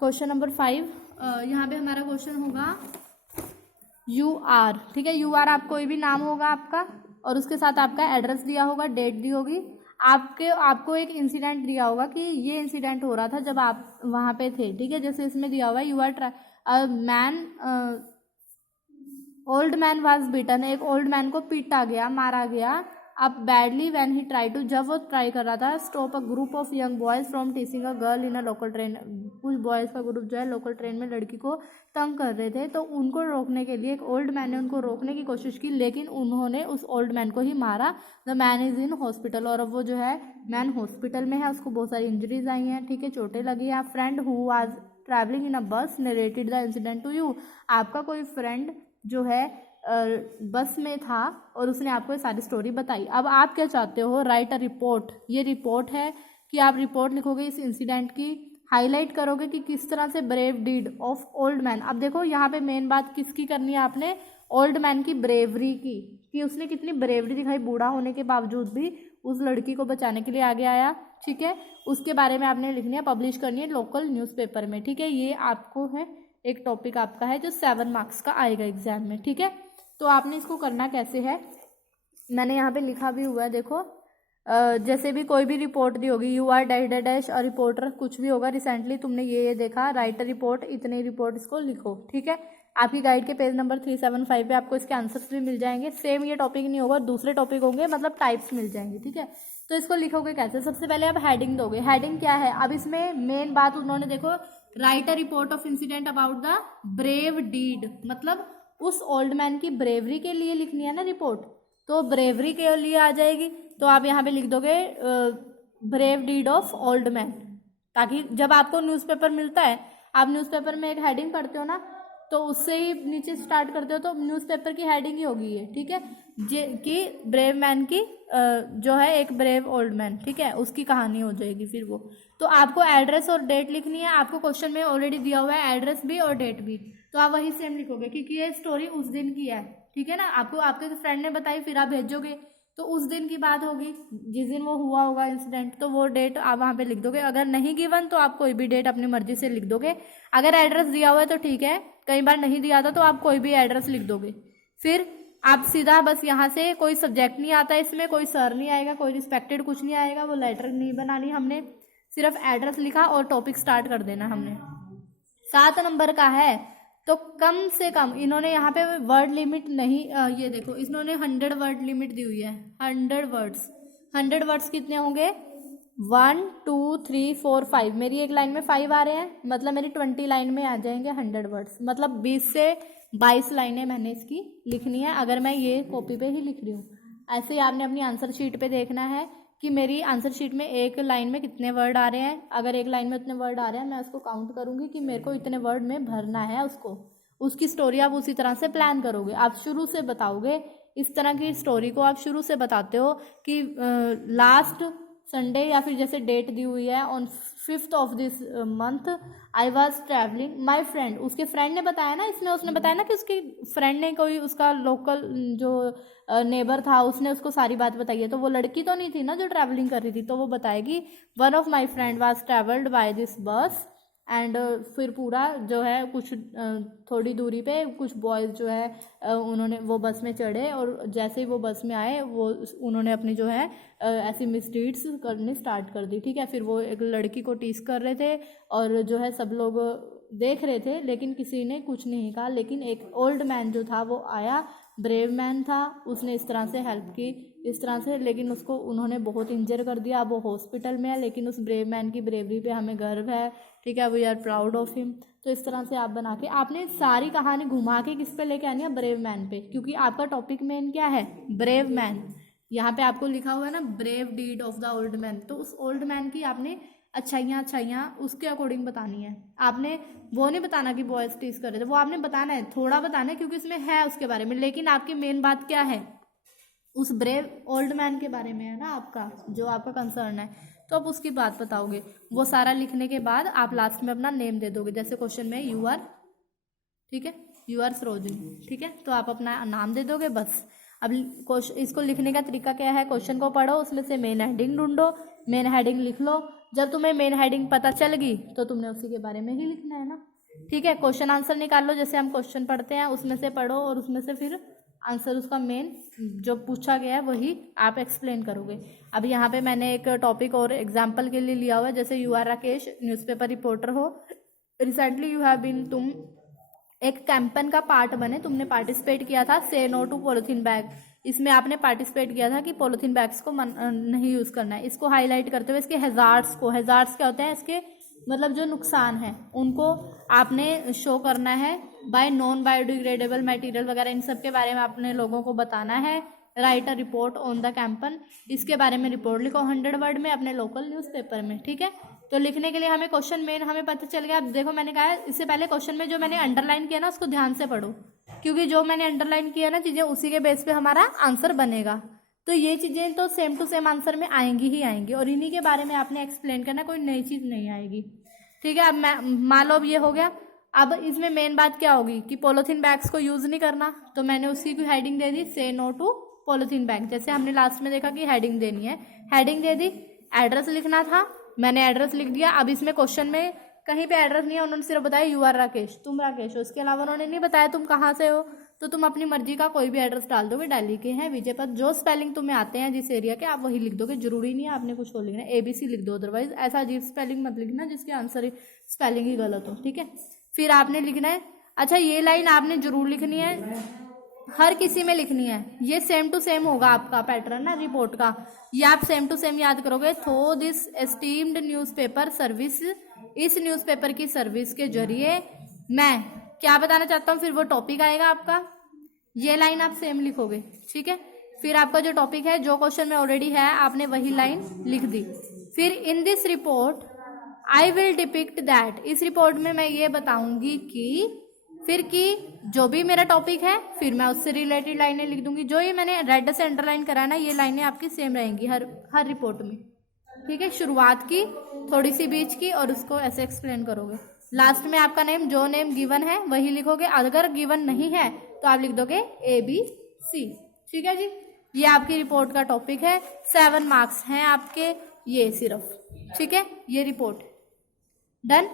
Question number 5, यहाँ पे हमारा क्वेश्चन होगा यू आर। ठीक है, यू आर आप कोई भी नाम होगा आपका और उसके साथ आपका एड्रेस दिया होगा, डेट दी होगी, आपको एक इंसिडेंट दिया होगा कि ये इंसिडेंट हो रहा था जब आप वहाँ पे थे। ठीक है, जैसे इसमें दिया हुआ है you are man, old man was beaten, एक ओल्ड मैन को पीटा गया, मारा गया अब badly when he try to, जब वो ट्राई कर रहा था stop a group of young boys from teaching a girl in a local train. कुछ बॉयज़ का ग्रुप जो है लोकल ट्रेन में लड़की को तंग कर रहे थे, तो उनको रोकने के लिए एक ओल्ड मैन ने उनको रोकने की कोशिश की, लेकिन उन्होंने उस ओल्ड मैन को ही मारा। The man is in hospital, और अब वो जो है मैन हॉस्पिटल में है, उसको बहुत सारी इंजरीज आई हैं। ठीक है, चोटें लगी हैं। Friend who was travelling in a bus narrated the incident to you, आपका कोई फ्रेंड जो है बस में था और उसने आपको ये सारी स्टोरी बताई। अब आप क्या चाहते हो, राइट अ रिपोर्ट, ये रिपोर्ट है कि आप रिपोर्ट लिखोगे इस इंसिडेंट की, हाईलाइट करोगे कि किस तरह से brave deed of old man. अब देखो यहाँ पे मेन बात किसकी करनी है आपने, ओल्ड मैन की ब्रेवरी की, कि उसने कितनी ब्रेवरी दिखाई, बूढ़ा होने के बावजूद भी उस लड़की को बचाने के लिए आगे आया। ठीक है, उसके बारे में आपने लिखनी है, पब्लिश करनी है लोकल न्यूज़पेपर में। ठीक है, ये आपको है एक टॉपिक आपका है जो 7 मार्क्स का आएगा एग्जाम में। ठीक है, तो आपने इसको करना कैसे है, मैंने यहाँ पे लिखा भी हुआ है, देखो जैसे भी कोई भी रिपोर्ट दी होगी, यू आर डैश डैश और रिपोर्टर कुछ भी होगा, रिसेंटली तुमने ये देखा, राइट अ रिपोर्ट, इतने रिपोर्ट इसको लिखो। ठीक है, आपकी गाइड के पेज नंबर 375 पे आपको इसके आंसर्स भी मिल जाएंगे। सेम ये टॉपिक नहीं होगा, दूसरे टॉपिक होंगे, मतलब टाइप्स मिल जाएंगे। ठीक है, तो इसको लिखोगे कैसे, सबसे पहले आप हेडिंग दोगे। हेडिंग क्या है, अब इसमें मेन बात उन्होंने देखो, write a report of incident about the brave deed, मतलब उस ओल्ड मैन की ब्रेवरी के लिए लिखनी है ना रिपोर्ट, तो ब्रेवरी के लिए आ जाएगी। तो आप यहाँ पे लिख दोगे brave deed of old man, ताकि जब आपको न्यूज़पेपर मिलता है, आप न्यूज़पेपर में एक हेडिंग पढ़ते हो ना, तो उससे ही नीचे स्टार्ट करते हो, तो न्यूज़पेपर की हेडिंग ही होगी ये। ठीक है, कि ब्रेव मैन की जो है एक ब्रेव ओल्ड मैन, ठीक है, उसकी कहानी हो जाएगी फिर वो। तो आपको एड्रेस और डेट लिखनी है, आपको क्वेश्चन में ऑलरेडी दिया हुआ है एड्रेस भी और डेट भी, तो आप वही सेम लिखोगे, क्योंकि ये स्टोरी उस दिन की है। ठीक है ना, आपको आपके फ्रेंड ने बताई, फिर आप भेजोगे, तो उस दिन की बात होगी जिस दिन वो हुआ होगा इंसिडेंट, तो वो डेट आप वहाँ पे लिख दोगे। अगर नहीं गिवन तो आप कोई भी डेट अपनी मर्जी से लिख दोगे। अगर एड्रेस दिया हुआ है तो ठीक है, कई बार नहीं दिया था तो आप कोई भी एड्रेस लिख दोगे। फिर आप सीधा बस यहाँ से, कोई सब्जेक्ट नहीं आता इसमें, कोई सर नहीं आएगा, कोई रिस्पेक्टेड कुछ नहीं आएगा, वो लेटर नहीं बनानी हमने, सिर्फ एड्रेस लिखा और टॉपिक स्टार्ट कर देना हमने। 7 नंबर का है, तो कम से कम इन्होंने यहाँ पे वर्ड लिमिट नहीं, ये देखो इन्होंने 100 वर्ड लिमिट दी हुई है, 100 वर्ड्स। 100 वर्ड्स कितने होंगे, 1 2 3 4 5, मेरी एक लाइन में 5 आ रहे हैं, मतलब मेरी 20 लाइन में आ जाएंगे 100 वर्ड्स, मतलब 20 से 22 लाइनें मैंने इसकी लिखनी है, अगर मैं ये कॉपी पे ही लिख रही हूँ। ऐसे ही आपने अपनी आंसर शीट पे देखना है कि मेरी आंसर शीट में एक लाइन में कितने वर्ड आ रहे हैं। अगर एक लाइन में इतने वर्ड आ रहे हैं, मैं उसको काउंट करूँगी कि मेरे को इतने वर्ड में भरना है उसको, उसकी स्टोरी आप उसी तरह से प्लान करोगे। आप शुरू से बताओगे, इस तरह की स्टोरी को आप शुरू से बताते हो कि लास्ट संडे, या फिर जैसे डेट दी हुई है on 5th of this month I was travelling, my friend, उसके फ्रेंड ने बताया ना, इसमें उसने बताया ना कि उसकी फ्रेंड ने, कोई उसका लोकल जो नेबर था, उसने उसको सारी बात बताई है, तो वो लड़की तो नहीं थी ना जो ट्रैवलिंग कर रही थी, तो वो बताएगी one of my friend was travelled by this बस एंड, फिर पूरा जो है कुछ थोड़ी दूरी पे कुछ बॉयज़ जो है उन्होंने वो बस में चढ़े, और जैसे ही वो बस में आए वो उन्होंने अपनी जो है ऐसी मिसडीड्स करनी स्टार्ट कर दी। ठीक है, फिर वो एक लड़की को टीस कर रहे थे और जो है सब लोग देख रहे थे, लेकिन किसी ने कुछ नहीं कहा, लेकिन एक ओल्ड मैन जो था वो आया, ब्रेव मैन था, उसने इस तरह से हेल्प की, इस तरह से, लेकिन उसको उन्होंने बहुत इंजर कर दिया, अब वो हॉस्पिटल में है, लेकिन उस ब्रेव मैन की ब्रेवरी पे हमें गर्व है। ठीक है, we are proud of him. तो इस तरह से आप बना के, आपने सारी कहानी घुमा के किस पे लेके आनी है, ब्रेव मैन पे, क्योंकि आपका टॉपिक मेन क्या है, ब्रेव मैन। यहाँ पे आपको लिखा हुआ है ना brave deed of the old man, तो उस ओल्ड मैन की आपने अच्छाइयाँ उसके अकॉर्डिंग बतानी है। आपने वो नहीं बताना कि बॉयज टीज कर रहे थे, वो आपने बताना है, थोड़ा बताना है, क्योंकि इसमें है उसके बारे में, लेकिन आपकी मेन बात क्या है, उस ब्रेव ओल्ड मैन के बारे में है ना आपका, जो आपका कंसर्न है, तो आप उसकी बात बताओगे। वो सारा लिखने के बाद आप लास्ट में अपना नेम दे दोगे, जैसे क्वेश्चन में यू आर, ठीक है, यू आर सरोजिनी, ठीक है, तो आप अपना नाम दे दोगे बस। अब इसको लिखने का तरीका क्या है, क्वेश्चन को पढ़ो, उसमें से मेन हेडिंग ढूंढो, मेन हेडिंग लिख लो, जब तुम्हें मेन हेडिंग पता चल गई तो तुमने उसी के बारे में ही लिखना है ना। ठीक है, क्वेश्चन आंसर निकाल लो, जैसे हम क्वेश्चन पढ़ते हैं उसमें से पढ़ो और उसमें से फिर आंसर उसका मेन जो पूछा गया है वही आप एक्सप्लेन करोगे। अब यहाँ पे मैंने एक टॉपिक और एग्जाम्पल के लिए लिया हुआ है, जैसे you are Rakesh, newspaper reporter हो, रिसेंटली यू हैव बीन, तुम एक कैंपेन का पार्ट बने, तुमने पार्टिसिपेट किया था से नो टू पॉलीथीन बैग। इसमें आपने पार्टिसिपेट किया था कि पॉलीथीन बैग्स को नहीं यूज़ करना है। इसको हाईलाइट करते हुए इसके हैजार्ड्स को, हैजार्ड्स क्या होते हैं, इसके मतलब जो नुकसान है उनको आपने शो करना है। बाय नॉन बायोडिग्रेडेबल मटेरियल वगैरह इन सब के बारे में आपने लोगों को बताना है। Right a report on the campaign, इसके बारे में रिपोर्ट लिखो 100 वर्ड में अपने लोकल न्यूज़पेपर में। ठीक है, तो लिखने के लिए हमें क्वेश्चन मेन हमें पता चल गया। अब देखो मैंने कहा है इससे पहले क्वेश्चन में जो मैंने अंडरलाइन किया ना उसको ध्यान से पढ़ो, क्योंकि जो मैंने अंडरलाइन किया ना चीज़ें उसी के बेस पे हमारा आंसर बनेगा। तो ये चीज़ें तो सेम टू सेम आंसर में आएंगी ही आएंगी और इन्हीं के बारे में आपने एक्सप्लेन करना, कोई नई चीज़ नहीं आएगी। ठीक है, अब मैं मान लो अब ये हो गया। अब इसमें मेन बात क्या होगी कि पॉलीथीन बैग्स को यूज़ नहीं करना, तो मैंने उसी की हेडिंग दे दी से नो टू पॉलीथीन बैग। जैसे हमने लास्ट में देखा कि हेडिंग देनी है, हेडिंग दे दी। एड्रेस लिखना था, मैंने एड्रेस लिख दिया। अब इसमें क्वेश्चन में कहीं पे एड्रेस नहीं है, उन्होंने सिर्फ बताया यू आर राकेश, तुम राकेश हो, उसके अलावा उन्होंने नहीं बताया तुम कहाँ से हो। तो तुम अपनी मर्जी का कोई भी एड्रेस डाल दोगे, दिल्ली के हैं, विजयपथ, जो स्पेलिंग तुम्हें आते हैं जिस एरिया के आप वही लिख दोगे। जरूरी नहीं है आपने कुछ और लिखना है, ABC लिख दो, अदरवाइज ऐसा अजीब स्पेलिंग मत लिखना जिसके आंसर स्पेलिंग ही गलत हो। ठीक है, फिर आपने लिखना है, अच्छा ये लाइन आपने जरूर लिखनी है, हर किसी में लिखनी है, ये सेम टू सेम होगा आपका पैटर्न ना रिपोर्ट का, ये आप सेम टू सेम याद करोगे। थो दिस एस्टीम्ड न्यूज़पेपर सर्विस, इस न्यूज़पेपर की सर्विस के जरिए मैं क्या बताना चाहता हूँ, फिर वो टॉपिक आएगा आपका, ये लाइन आप सेम लिखोगे। ठीक है, फिर आपका जो टॉपिक है जो क्वेश्चन में ऑलरेडी है आपने वही लाइन लिख दी। फिर in this report I will depict that, इस रिपोर्ट में मैं ये बताऊंगी कि, फिर कि जो भी मेरा टॉपिक है फिर मैं उससे रिलेटेड लाइनें लिख दूंगी। जो ये मैंने रेड से अंडरलाइन करा है ना ये लाइनें आपकी सेम रहेंगी हर रिपोर्ट में। ठीक है, शुरुआत की, थोड़ी सी बीच की और उसको ऐसे एक्सप्लेन करोगे। लास्ट में आपका नेम, जो नेम गिवन है वही लिखोगे, अगर गिवन नहीं है तो आप लिख दोगे ABC। ठीक है जी, ये आपकी रिपोर्ट का टॉपिक है, 7 मार्क्स हैं आपके ये सिर्फ। ठीक है, ये रिपोर्ट डन।